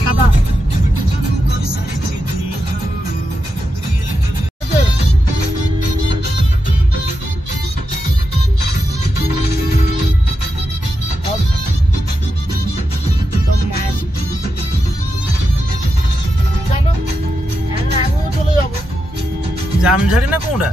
সাদা জামঝাড়ি না কোনটা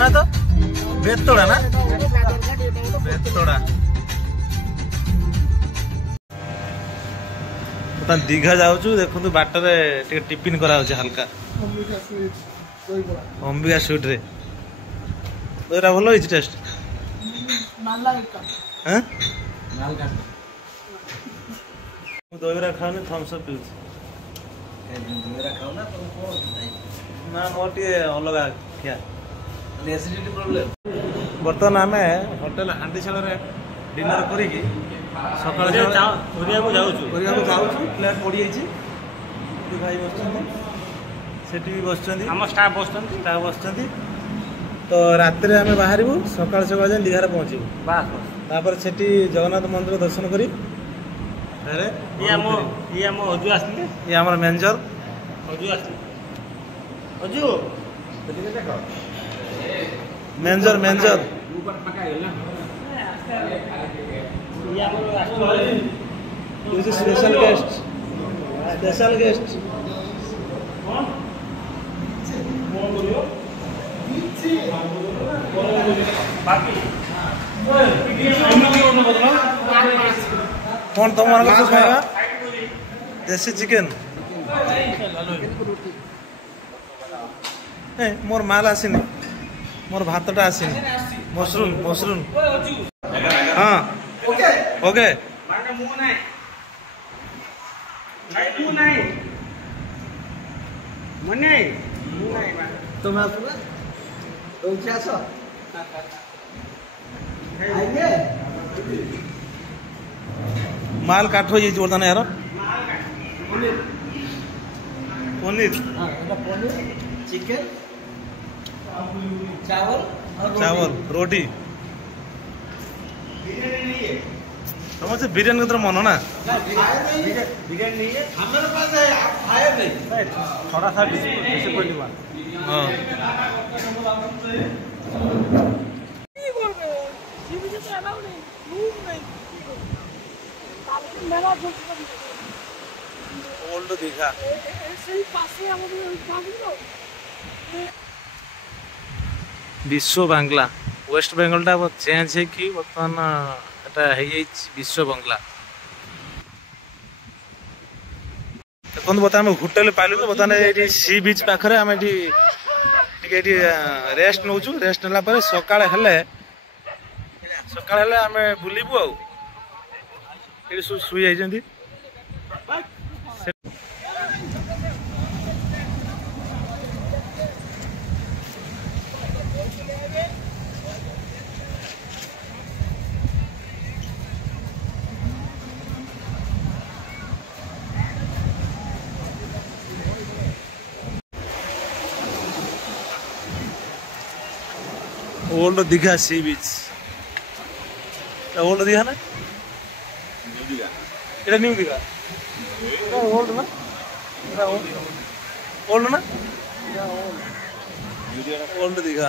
না তো বেতড়া না বেতড়া ବର୍ତ୍ତମାନ ଦୀଘା ଯାଉଛୁ ଦେଖନ୍ତୁ ବାଟରେ ଟିକେ ଟିଫିନ କରାହଉଛି ହାଲକା ଅମ୍ବିକା ସୁଇଟରେ ଦହିରା ଭଲ ହେଇଛି ଟେଷ୍ଟ ମୁଁ ଦହିବରା ଖାଉନି ଥମ୍ସ ଅପ୍ ପିଉଛି ନା ମୋର ଟିକେ ଅଲଗା ଖିଆ ବର୍ତ୍ତମାନ ଆମେ ହୋଟେଲ ହାଣ୍ଡିଶାଳରେ ଡିନର କରିକି ସକାଳେ କରିବାକୁ ଯାଉଛୁ ପ୍ଲେଟ୍ ପଡ଼ିଯାଇଛି ଭାଇ ବସୁଛନ୍ତି ସେଠି ବି ବସୁଛନ୍ତି ଆମ ଷ୍ଟାଫ୍ ବସୁଛନ୍ତି ତ ରାତିରେ ଆମେ ବାହାରିବୁ ସକାଳ ସକାଳ ଯାଇ ଦୀଘାରେ ପହଞ୍ଚିବୁ ତାପରେ ସେଠି ଜଗନ୍ନାଥ ମନ୍ଦିର ଦର୍ଶନ କରି ଇଏ ଆମ ହଜୁ ଆସିଥିଲେ ଇଏ ଆମର ମ୍ୟାନେଜର ହଜୁ ଆସିଥିଲେ ହଜୁ manager This is special guest. कौन तुम्हारा कुछ खाएगा? देसी चिकन. मोर माल आसीनी मोर भातटा आसीनी मशरूम हाँ ओके तुम माल काठो ये बर्तमान यार पनीर चिकन चावल रोटी तुम से बिरयानी का मन ना बिरयानी नहीं है हमारे पास है आप खाए नहीं थोड़ा सा डिसिप्लिन हाँ ओल्ड दीघा विश्व बांग्ला वेस्ट बेंगल टा चेंज है कि बर्तमान विश्व बांग्ला देखो बर्तमान होटेल पाइलु बर्तमान ये सी बीच पाखे आम रेस्ट नौ रेस्ट ना सका आम बुलबू शुई जाइए ओल्ड दीघा सी बीच ओल्ड दीघा ना न्यू दीघा এটা নিউ দীঘা এটা ওল্ড না এটা ওল্ড না এটা ওল্ড দীঘা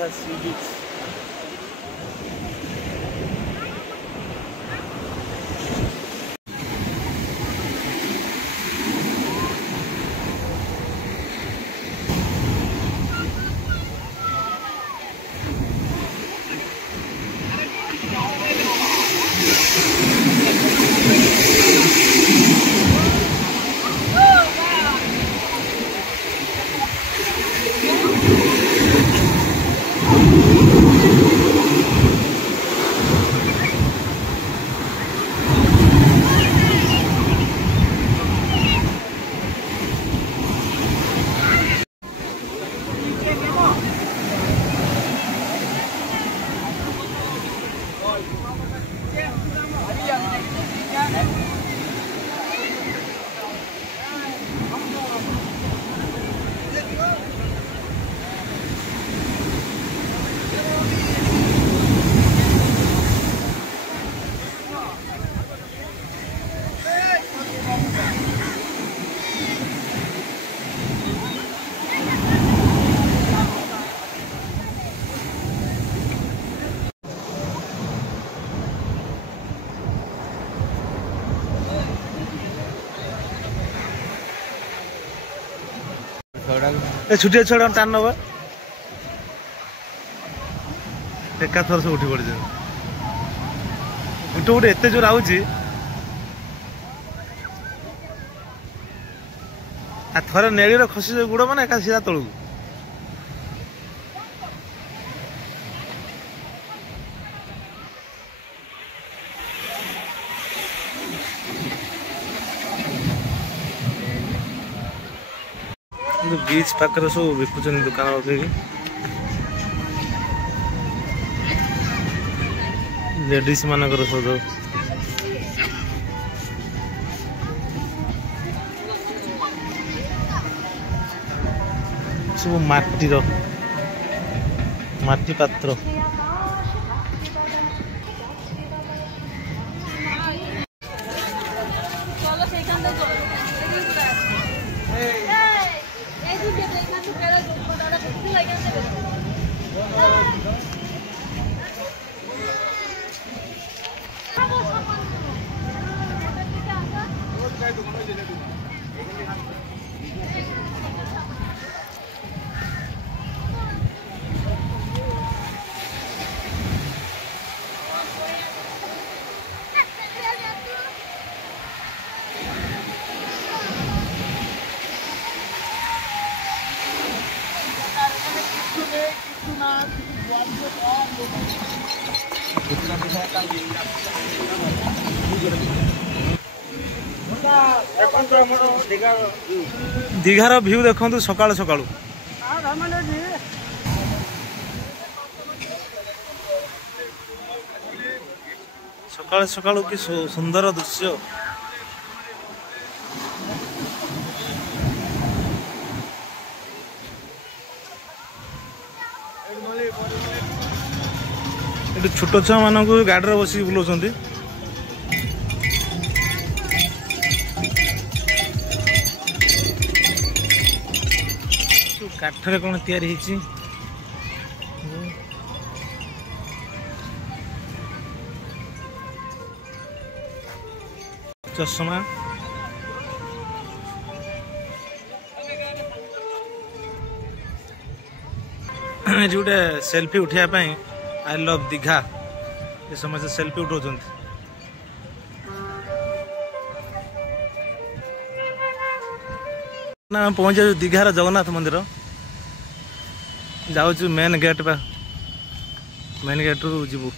दीघा सी बीच। छुटिया छुआ टान नवा एका थर सब उठी पड़ जाए गोटे एत जोर आउची थरे नेड़ी खसी गुड़ मैंने एका सीधा तलू बीच पाखे सब बिकुचन दुकान लेडीज मानकर सब सब माटी पात्र दीघार व्यू देखु सकाल सकाल सकाल सकाल कि सुंदर दृश्य छोट छुआ मान गाड़ी बस बुलाऊँ काठरे कौन तैयारी चश्मा गोटे सेल्फी उठाई आई लव दीघा ये समस्त सेल्फी उठाऊँ ना पहुंचा दीघार जगन्नाथ मंदिर जाऊँ मेन गेट पा मेन गेट रू जीवु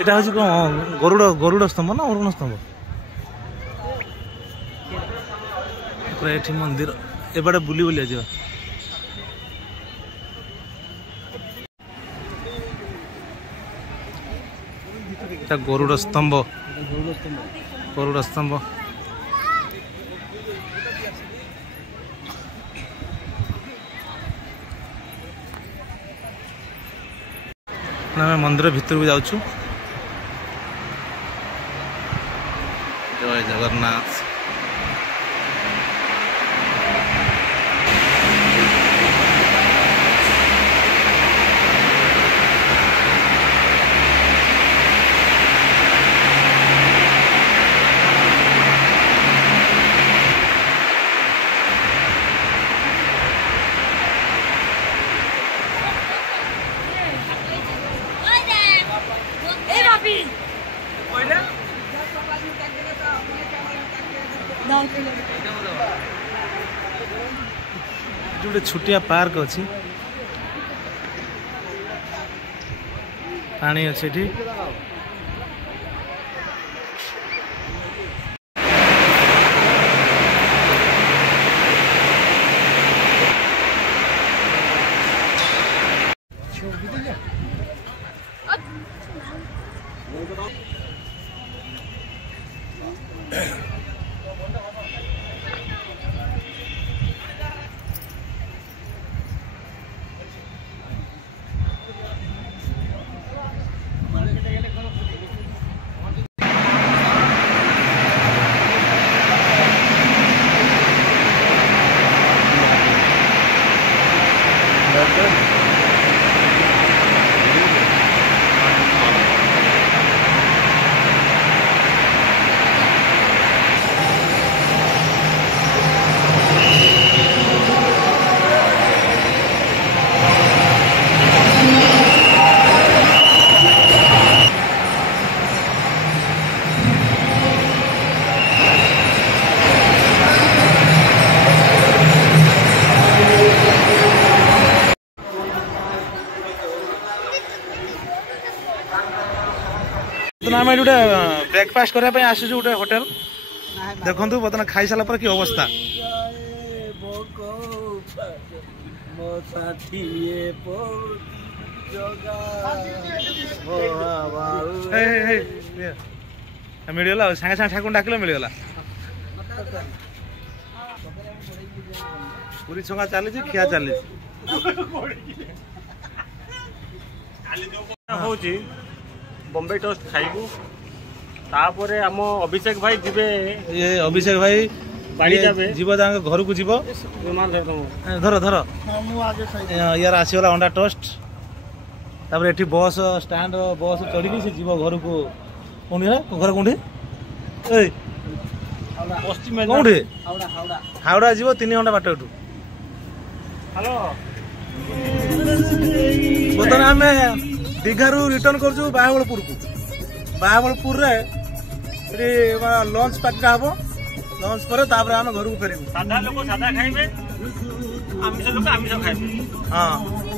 এটা হচ্ছে কম গরুড় স্তম্ভ না অরুণ স্তম্ভ এটি মন্দির এবারে বুলি বুলি যাব এটা গরুড় স্তম্ভ आम मंदिर भितर को जाऊँ। जय जगन्नाथ। गोटे छुटिया पार्क अच्छी पानी अच्छे एठी। आम गोटे ब्रेकफास्ट करने आसु गोटे होटेल देखु बर्तमान खाई सारा पर कि अवस्था। मिलगला सागे सागे ठाकुर डाकिल मिलगला। पूरी छंगा चली खिया चली बॉम्बे टोस्ट खाइबू तापरे हम अभिषेक भाई जीवे। ये अभिषेक भाई बाड़ी जाबे जीव घर को जीव विमान धर धर यार आसीगला अंडा टोस्ट तापर एठी बस स्टैंड बस चढ़ी से जीव घर को कौन घर कौन पश्चिम कौन हावड़ा जीव 3 घंटा बाट एठू। हेलो बर्तमान आम दीघारू रिटर्न कर बाहाबलपुर को। बाहाबलपुर लंच पार्टी हम लंच पर आम घर को फेर। सादा लोग सादा खाइबे आमिष लोग आमिष खाइबे। हाँ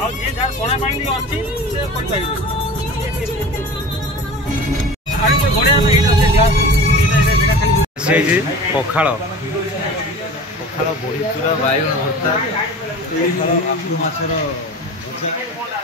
आ जे जार कोना पानी अछि से कोन पाइबे। आरे कोई घोड़े में एटा से ग्लास एटा जगह खाली से जी पखाल पखाल बड़ी चूरा बाइगण भर्ता आलू माछर भजा।